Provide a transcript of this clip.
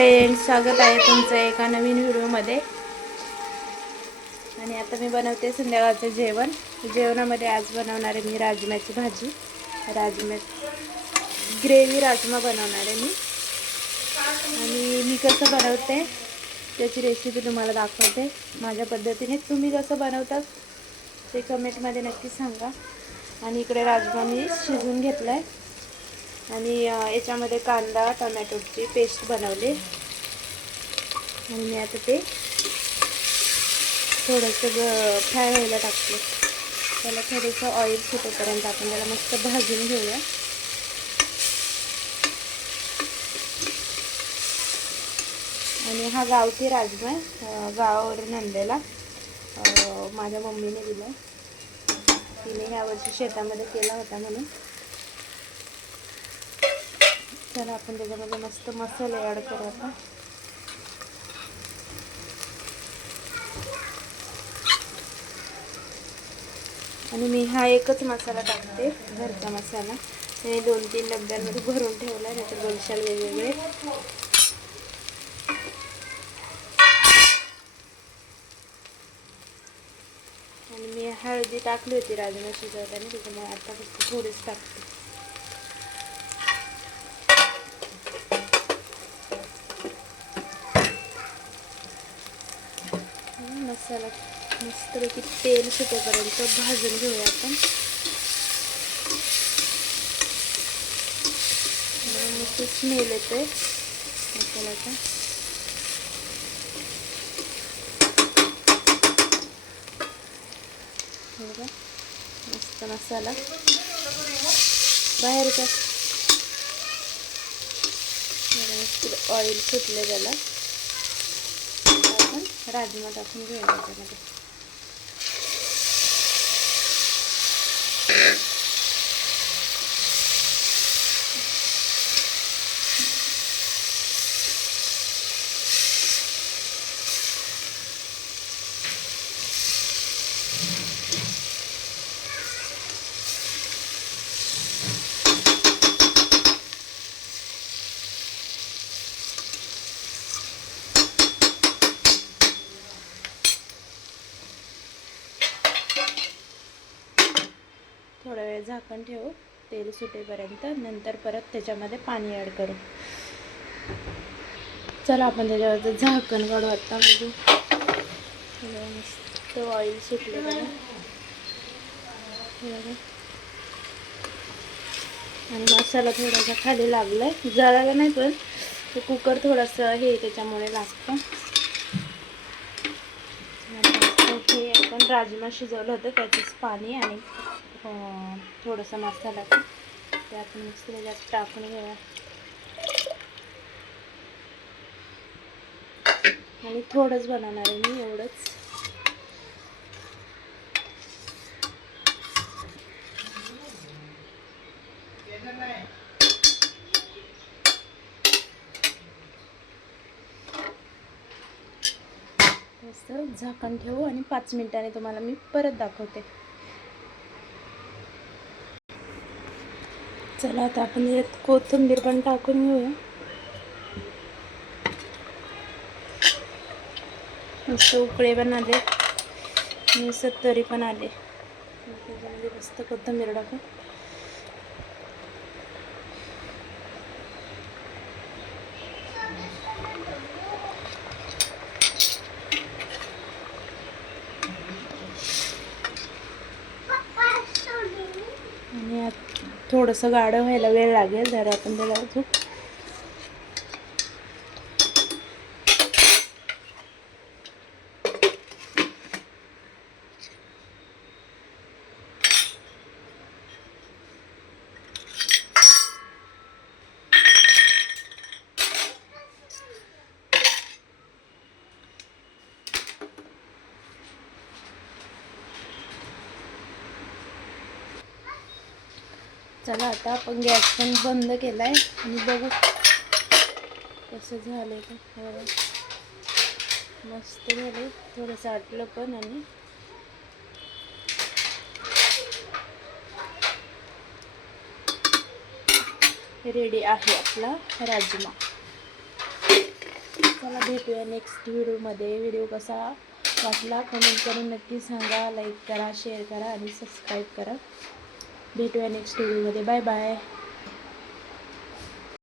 Friends, स्वागत आहे तुमचं एका नवीन व्हिडिओमध्ये. आणि आता मी बनवते संध्याकाळचं जेवण. जेवणामध्ये आज बनवणार आहे मी राजम्याची भाजी. ग्रेव्ही राजमा बनवणार आहे मी. आणि मी कसं बनवते त्याची रेसिपी तुम्हाला दाखवते माझ्या पद्धतीने. तुम्ही कसं बनवता ते कमेंटमध्ये नक्की सांगा. आणि इकडे राजमा मी शिजवून घेतला आहे. आणि याच्यामध्ये कांदा टोमॅटोची पेस्ट बनवली. आणि मी आता ते थोडंसं फ्राय व्हायला टाकले. त्याला थोडंसं ऑइल सुटेपर्यंत आपण त्याला मस्त भाजून घेऊया. आणि हा गावठी राजमा गावावरून आणलेला, माझ्या मम्मीने दिला. तिने यावर्षी शेतामध्ये केला होता म्हणून. चला आपण त्याच्यामध्ये मस्त मसाले ॲड करू आता. आणि मी हा एकच मसाला टाकते, घरचा मसाला. हे 2-3 डब्यांमध्ये भरून ठेवला आहे, नाहीतर बोलशाल वेगवेगळे. आणि मी हळदी टाकली होती राजमा शिजवताना, त्याच्यामुळे आता फक्त थोडीच टाकते. मसाला मस्तपैकी तेल सुटेपर्यंत भाजून घेऊया आपण. मस्त स्मेल येते मसाल्याचा. बघा मस्त मसाला बाहेरचा मस्त ऑइल सुटले त्याला. आपण राजमा टाकून घेऊया त्याच्यामध्ये. थोडा वेळ झाकण ठेवू तेल सुटेपर्यंत. नंतर परत त्याच्यामध्ये पाणी ॲड करू. चला आपण त्याच्यावरचं झाकण काढू आता. बघू मस्त ऑइल सुटलं बघा. आणि मसाला थोडासा खाली लागलाय, जळाला नाही, पण ते कुकर थोडंसं हे त्याच्यामुळे लागतं. हे आपण राजमा शिजवलं होतं त्याचंच पाणी आणि थोडासा मसाला ते आपण मस्त त्याच्यात टाकून घेऊया. आणि थोडंच बनवणार आहे मी, एवढंच. तसं झाकण ठेवू आणि 5 मिनिटांनी तुम्हाला मी परत दाखवते. चला आता आपण यात कोथिंबीर पण टाकून घेऊया. मस्त उकळे पण आले आणि तरी पण आले. त्याच्यामध्ये मस्त कोथिंबीर टाकू. आणि थोडंसं गाढं व्हायला वेळ लागेल, जरा आपण त्याला अजून चला आता आपण गॅस पण बंद केला आहे आणि बघू कसं झालं आहे का. मस्त झालं, थोडंसं आटलं पण. आणि रेडी आहे आपला राजमा. चला भेटूया नेक्स्ट व्हिडिओमध्ये. व्हिडिओ कसा वाटला कमेंट करून नक्की सांगा. लाईक करा, शेअर करा आणि सबस्क्राईब करा. भेटूया नेक्स्ट व्हिडिओमध्ये. Bye bye.